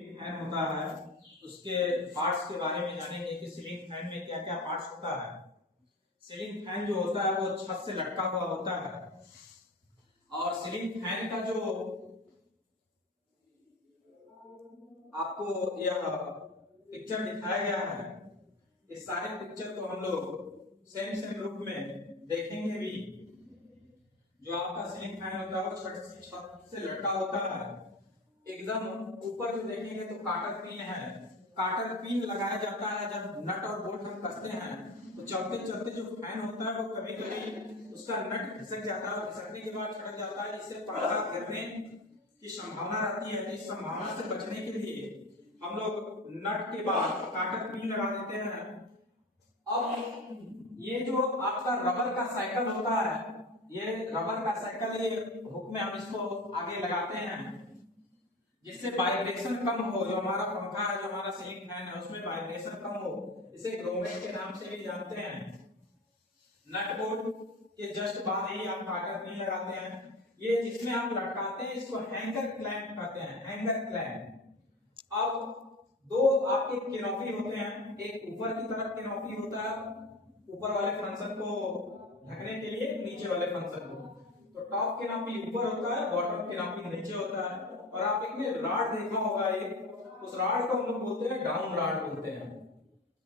Fan होता है उसके पार्ट्स के बारे में जानेंगे कि सीलिंग फैन में क्या क्या पार्ट्स होता है। सीलिंग फैन जो होता है वो छत से लटका हुआ होता है और सीलिंग फैन का जो आपको यह पिक्चर दिखाया गया है, इस सारे पिक्चर को हम लोग सेम रूप में देखेंगे भी। जो आपका सीलिंग फैन होता है वो छत से लटका होता है। एकदम ऊपर जो देखेंगे तो काटर पिन है। काटर पिन लगाया जाता है जब नट और बोल्ट हम कसते हैं तो चलते चलते जो फैन होता है वो कभी कभी उसका नट खिसक जाता है और खिसकने के बाद छटक जाता है, जिससे पंखा गिरने की संभावना रहती है। इस संभावना से बचने के लिए हम लोग नट के बाद काटर पिन लगा देते हैं। अब ये जो आपका रबर का साइकिल होता है, ये रबर का साइकिल, ये हुक में हम इसको आगे लगाते हैं जिससे वाइब्रेशन कम हो। जो हमारा पंखा है, जो हमारा सीलिंग फैन है, उसमें वाइब्रेशन कम हो। इसे ग्रोमेट के नाम से भी जानते हैं। नट बोल्ट के जस्ट बाद ही आप काटर पिन लगाते हैं। ये जिसमें आप लटकाते हैं इसको हैंगर क्लैंप कहते हैं, हैंगर क्लैंप। अब दो आपके कैनोपी होते हैं, एक ऊपर की तरफ कैनोपी होता है ऊपर वाले फंक्शन को ढकने के लिए, नीचे वाले फंक्शन को। तो टॉप कैनोपी ऊपर होता है, बॉटम कैनोपी नीचे होता है। और आप एक रॉड देखा होगा, एक उस रॉड को हम लोग बोलते हैं डाउन रॉड बोलते हैं।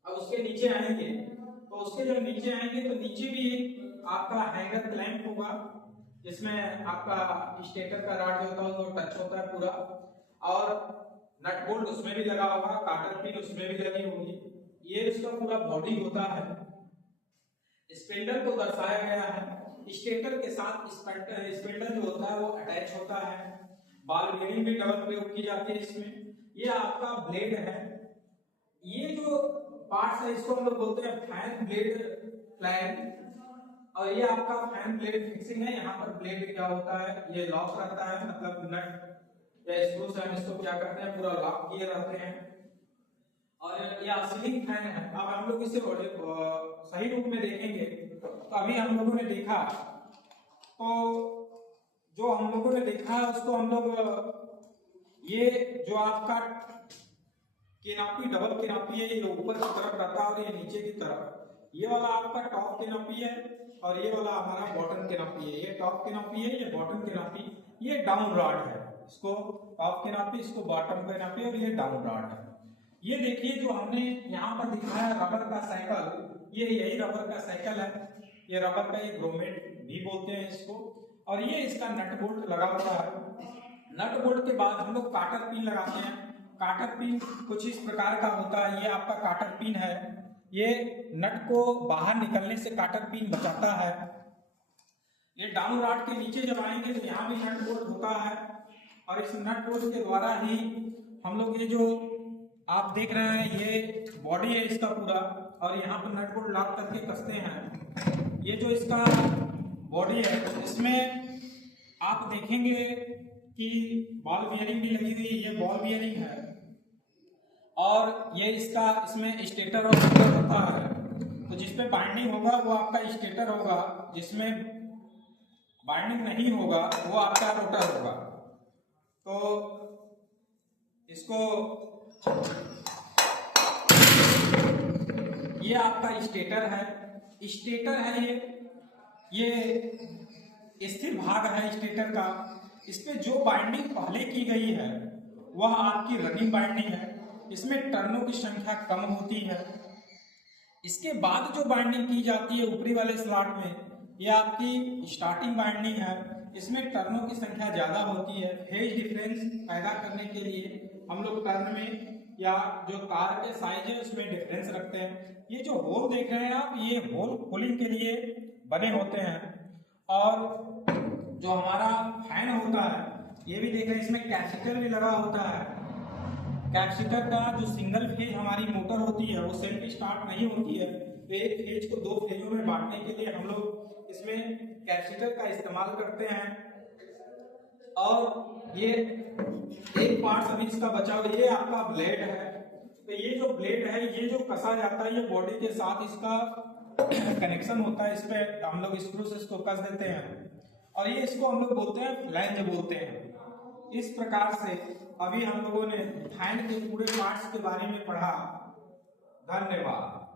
अब उसके नीचे आएंगे तो उसके जब नीचे आएंगे तो नीचे भी एक आपका हैंगर क्लैंप होगा जिसमें आपका स्टेटर का रॉड जो होता है वो टच होता है पूरा, और नट बोल्ट उसमें भी लगा होगा, काटर पिन उसमें भी लगी होगी। ये इसका पूरा बॉडी होता है। स्पिंडल को दर्शाया गया है। स्टेटर के साथ स्पिंडल जो होता है वो अटैच होता है। बॉल बेयरिंग भी डबल प्रयोग की जाती है इसमें। ये आपका ब्लेड है। ये जो पार्ट्स है इसको हम लोग बोलते हैं फैन ब्लेड प्लान, और ये आपका फैन ब्लेड फिक्सिंग है। यहाँ पर ब्लेड क्या होता है, ये लॉक रहता है, मतलब नट या स्क्रू से हम इसको क्या करते हैं पूरा लॉक किए रहते हैं। और ये सीलिंग फैन है। अब हम लोग इसे सही रूप में देखेंगे तो अभी हम लोगों ने देखा, तो जो हम लोगों ने देखा उसको हम लोग, ये जो आपका कैनोपी डबल कैनोपी है, ये ऊपर की तरफ रहता है और ये नीचे की तरफ। ये वाला आपका टॉप कैनोपी है और ये वाला हमारा बॉटम कैनोपी है। ये टॉप कैनोपी है, ये बॉटम कैनोपी, ये डाउन रॉड है। इसको टॉप कैनोपी, इसको बॉटम कैनोपी, और ये डाउन रॉड है। ये देखिए जो हमने यहाँ पर दिखाया रबर का साइकिल, ये यही रबर का साइकिल है। ये रबर का एक ग्रोमेट भी बोलते हैं इसको। और ये इसका नट बोल्ट लगा हुआ है। नट बोल्ट के बाद हम लोग काटर पिन लगाते हैं। काटर पिन कुछ इस प्रकार का होता है। ये आपका काटर पिन है, ये नट को बाहर निकलने से काटर पिन बचाता है। ये डाउन रॉड के नीचे जब आएंगे तो यहाँ भी नट बोल्ट होता है, और इस नट बोल्ट के द्वारा ही हम लोग ये जो आप देख रहे हैं ये बॉडी है इसका पूरा, और यहाँ पर नट बोल्ट लॉक करके कसते हैं। ये जो इसका बॉडी है इसमें आप देखेंगे कि बॉल बियरिंग भी लगी हुई है। ये बॉल बियरिंग है, और ये इसका इसमें स्टेटर और रोटर होता है। तो जिसपे बाइंडिंग होगा वो आपका स्टेटर होगा, जिसमें बाइंडिंग नहीं होगा वो आपका रोटर होगा। तो इसको, ये आपका स्टेटर है। स्टेटर है ये स्थिर भाग है स्टेटर का। इस पे जो बाइंडिंग पहले की गई है वह आपकी रनिंग बाइंडिंग है। इसमें टर्नों की संख्या कम होती है। इसके बाद जो बाइंडिंग की जाती है ऊपरी वाले स्लॉट में, यह आपकी स्टार्टिंग बाइंडिंग है। इसमें टर्नों की संख्या ज्यादा होती है। फेज डिफरेंस पैदा करने के लिए हम लोग टर्न में या जो कार के साइज है उसमें डिफरेंस रखते हैं। ये जो होल देख रहे हैं आप, ये होल कूलिंग के लिए बने होते हैं। और जो हमारा फैन होता है ये भी देख रहे हैं, इसमें कैपेसिटर भी लगा होता है। कैपेसिटर का जो सिंगल फेज हमारी मोटर होती है वो सेल्फ स्टार्ट नहीं होती है, तो एक फेज को दो फेजों में बांटने के लिए हम लोग इसमें कैपेसिटर का इस्तेमाल करते हैं। और ये एक पार्ट अभी इसका बचा हुआ, ये आपका ब्लेड है। तो ये जो ब्लेड है ये जो कसा जाता है, ये बॉडी के साथ इसका कनेक्शन होता है। इस पे हम लोग स्क्रू से इसको कस देते हैं, और ये इसको हम लोग बोलते हैं फ्लैंज बोलते हैं। इस प्रकार से अभी हम लोगों ने फैन के पूरे पार्ट्स के बारे में पढ़ा। धन्यवाद।